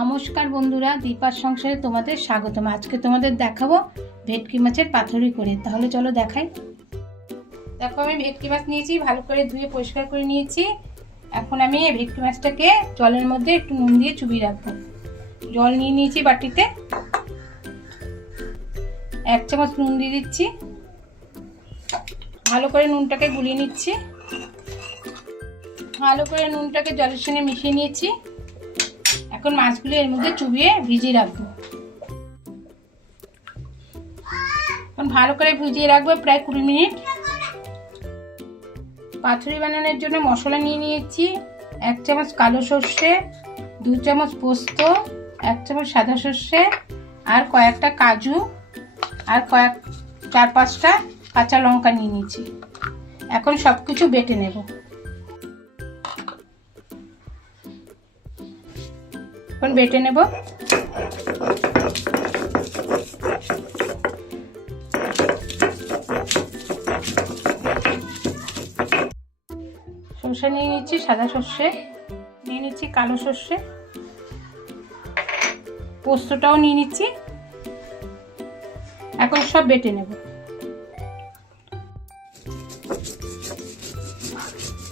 নমস্কার বন্ধুরা, দীপার সংসারে তোমাদের স্বাগতম। আজকে তোমাদের দেখাবো ভেটকি মাছের পাতুরি করে। তাহলে চলো দেখাই। দেখো, আমি ভেটকি মাছ নিয়েছি, ভালো করে ধুয়ে পরিষ্কার করে নিয়েছি। এখন আমি এই ভেটকি মাছটাকে জলের মধ্যে একটু নুন দিয়ে চুবিয়ে রাখবো। জল নিয়ে নিয়েছি বাটিতে, 1 চামচ নুন দিয়ে দিচ্ছি। ভালো করে নুনটাকে গুলিয়ে নিচ্ছি। ভালো করে নুনটাকে জলের সঙ্গে মিশিয়ে নিয়েছি। এখন মাছগুলো এর মধ্যে চুবিয়ে ভিজিয়ে রাখবো। এখন ভালো করে ভিজিয়ে রাখবো প্রায় 20 মিনিট। পাতুরি বানানোর জন্য মশলা নিয়ে নিয়েছি। 1 চামচ কালো সর্ষে, 2 চামচ পোস্ত, 1 চামচ সাদা সর্ষে, আর কয়েকটা কাজু, আর 4-5টা কাঁচা লঙ্কা নিয়ে নিয়েছি। এখন সবকিছু বেটে নেব। এখন বেটে নেব। সর্ষে নিয়ে নিচ্ছি, সাদা সর্ষে নিয়ে নিচ্ছি, কালো সর্ষে, পোস্তটাও নিয়ে নিচ্ছি। এখন সব বেটে নেব।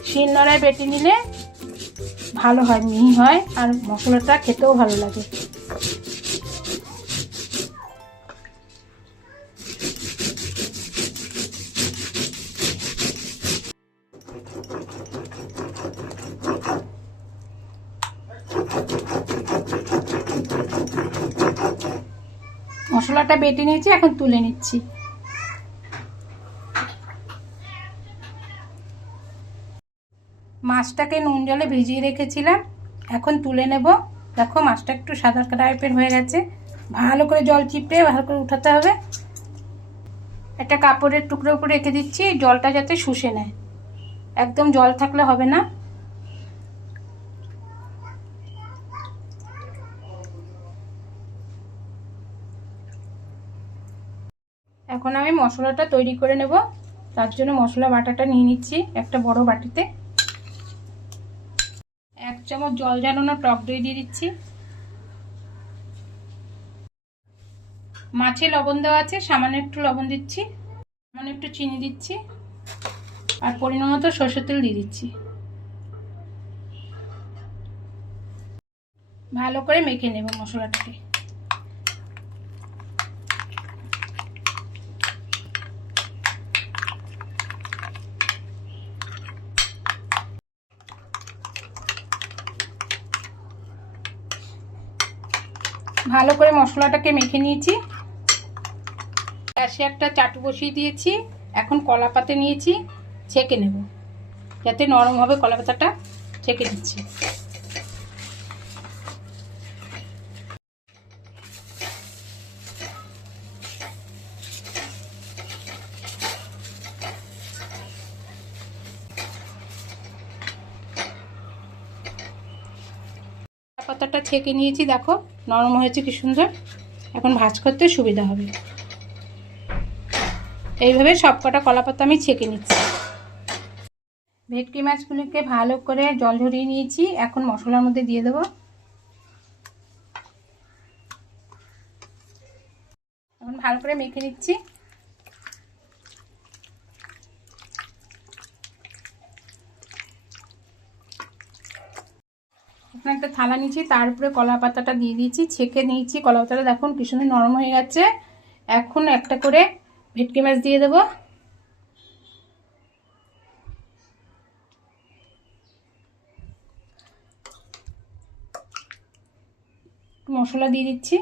শিলনোড়ায় বেটে নিলে ভালো হয়, মিহি হয়, আর মশলাটা খেতেও ভালো লাগে। মশলাটা বেটে নিয়েছি, এখন তুলে নিচ্ছি। মাছটাকে নুন জলে ভিজিয়ে রেখেছিলাম, এখন তুলে নেব। দেখো, মাছটা একটু সাদা টাইপের হয়ে গেছে। ভালো করে জল চিপে ভালো করে উঠাতে হবে। একটা কাপড়ের টুকরো উপরে রেখে দিচ্ছি, জলটা যাতে শুষে নেয়। একদম জল থাকলে হবে না। এখন আমি মশলাটা তৈরি করে নেব। তার জন্য মশলা বাটাটা নিয়ে নিচ্ছি একটা বড় বাটিতে। 1 চামচ জল ঝরানো টক দই দিয়ে দিচ্ছি। মাছে লবণ দেওয়া আছে, সামান্য একটু লবণ দিচ্ছি, সামান্য একটু চিনি দিচ্ছি, আর পরিমাণ মতো সরষের তেল দিয়ে দিচ্ছি। ভালো করে মেখে নেব মশলাটাকে। ভালো করে মশলাটাকে মেখে নিয়েছি। গ্যাসে একটা চাটু বসিয়ে দিয়েছি। এখন কলা পাতা নিয়েছি, ছেঁকে নেব যাতে নরম হবে। কলা পাতাটা ছেঁকে দিচ্ছি। পাতাটা ছেঁকে নিয়েছি, দেখো নরম হয়েছে কি সুন্দর। এখন ভাজ করতে সুবিধা হবে। এইভাবে সবকটা কলা পাতা আমি ছেঁকে নিচ্ছি। ভেটকি মাছগুলিকে ভালো করে জল ঝরিয়ে নিয়েছি। এখন মশলার মধ্যে দিয়ে দেবো। এখন ভালো করে মেখে নিচ্ছি। এখন একটা থালা নিয়েছি, তার উপরে কলা পাতাটা দিয়ে দিয়েছি, ছেঁকে নিয়েছি। কলা পাতাটা দেখুন কি সুন্দর নরম হয়ে গেছে। এখন একটা করে ভেটকি মাছ দিয়ে দেবো। মশলা দিয়ে দিচ্ছি।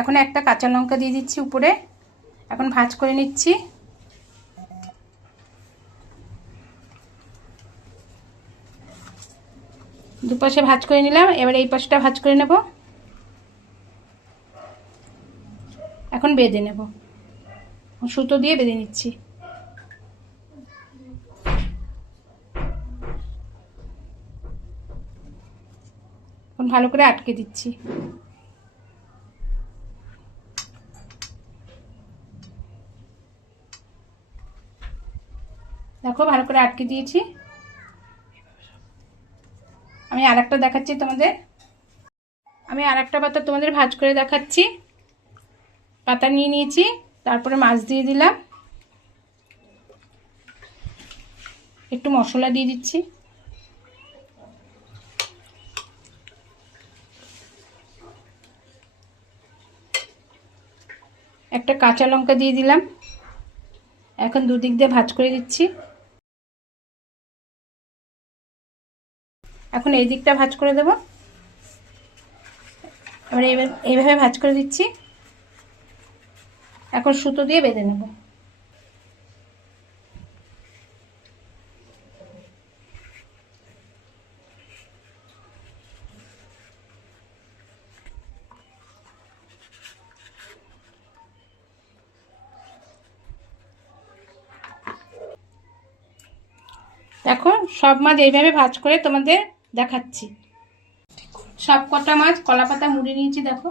এখন একটা কাঁচা লঙ্কা দিয়ে দিচ্ছি উপরে। এখন ভাজ করে নিচ্ছি। দুপাশে ভাজ করে নিলাম, এবার এই পাশটা ভাজ করে নেব। এখন বেঁধে নেব, সুতো দিয়ে বেঁধে নিচ্ছি। এখন ভালো করে আটকে দিচ্ছি। দেখো ভালো করে আটকে দিয়েছি। আমি আরেকটা দেখাচ্ছি তোমাদের। আমি আরেকটা পাতা তোমাদের ভাজ করে দেখাচ্ছি। পাতা নিয়ে নিয়েছি, তারপরে মাছ দিয়ে দিলাম, একটু মশলা দিয়ে দিচ্ছি, একটা কাঁচা লঙ্কা দিয়ে দিলাম। এখন দুদিক দিয়ে ভাজ করে দিচ্ছি। এখন এই দিকটা ভাজ করে দেব। এবার এইভাবে ভাজ করে দিচ্ছি। এখন সুতো দিয়ে বেঁধে নেব। দেখো সব মাছ এইভাবে ভাজ করে তোমাদের দেখাচ্ছি। সব কটা মাছ কলা পাতা মুড়ে নিয়েছি। দেখো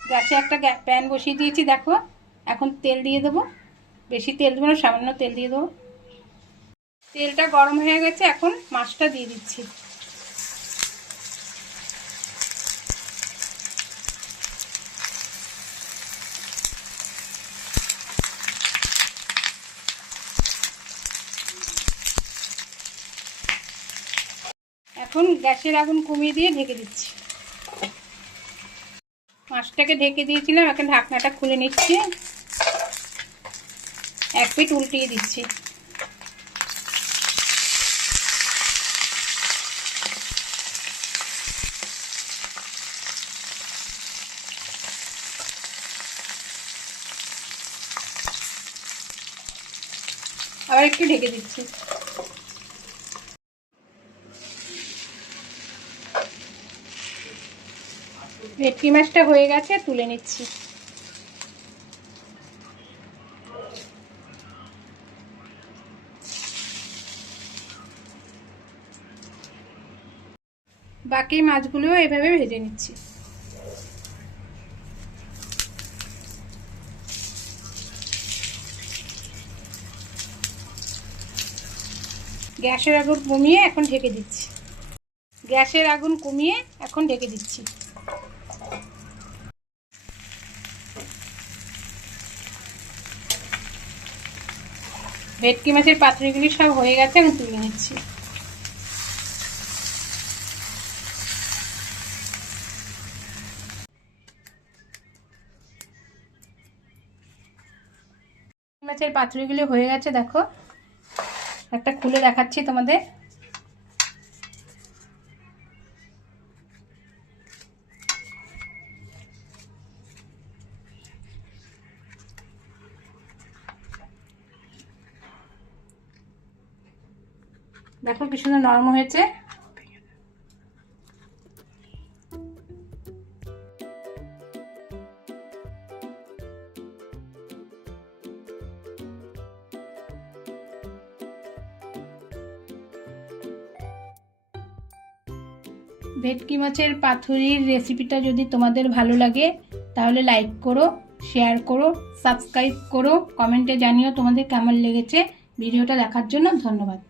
গ্যাসে একটা প্যান বসিয়ে দিয়েছি। দেখো এখন তেল দিয়ে দেবো। বেশি তেল দেবো না, সামান্য তেল দিয়ে দেবো। তেলটা গরম হয়ে গেছে, এখন মাছটা দিয়ে দিচ্ছি। এখন গ্যাসের আগুন কমিয়ে দিয়ে ঢেকে দিচ্ছি। মাছটাকে ঢেকে দিয়েছিলাম, এখন ঢাকনাটা খুলে নিচ্ছি। এক পিঠ উল্টিয়ে দিচ্ছি। আবার একটু ঢেকে দিচ্ছি। ভেটকি মাছটা হয়ে গেছে, তুলে নিচ্ছি। বাকি মাছগুলোও এভাবে ভেজে নিচ্ছি। গ্যাসের আগুন কমিয়ে এখন ঢেকে দিচ্ছি। গ্যাসের আগুন কমিয়ে এখন ঢেকে দিচ্ছি। ভেটকি মাছের পাতুরিগুলি সব হয়ে গেছে, এখন তুলে নিচ্ছি। মাছের পাতুরিগুলি হয়ে গেছে। দেখো একটা খুলে দেখাচ্ছি তোমাদের। দেখো কি সুন্দর নরম হয়েছে। ভেটকি মাছের পাতুরির রেসিপিটা যদি তোমাদের ভালো লাগে তাহলে লাইক করো, শেয়ার করো, সাবস্ক্রাইব করো, কমেন্টে জানিও তোমাদের কেমন লেগেছে। ভিডিওটা দেখার জন্য ধন্যবাদ।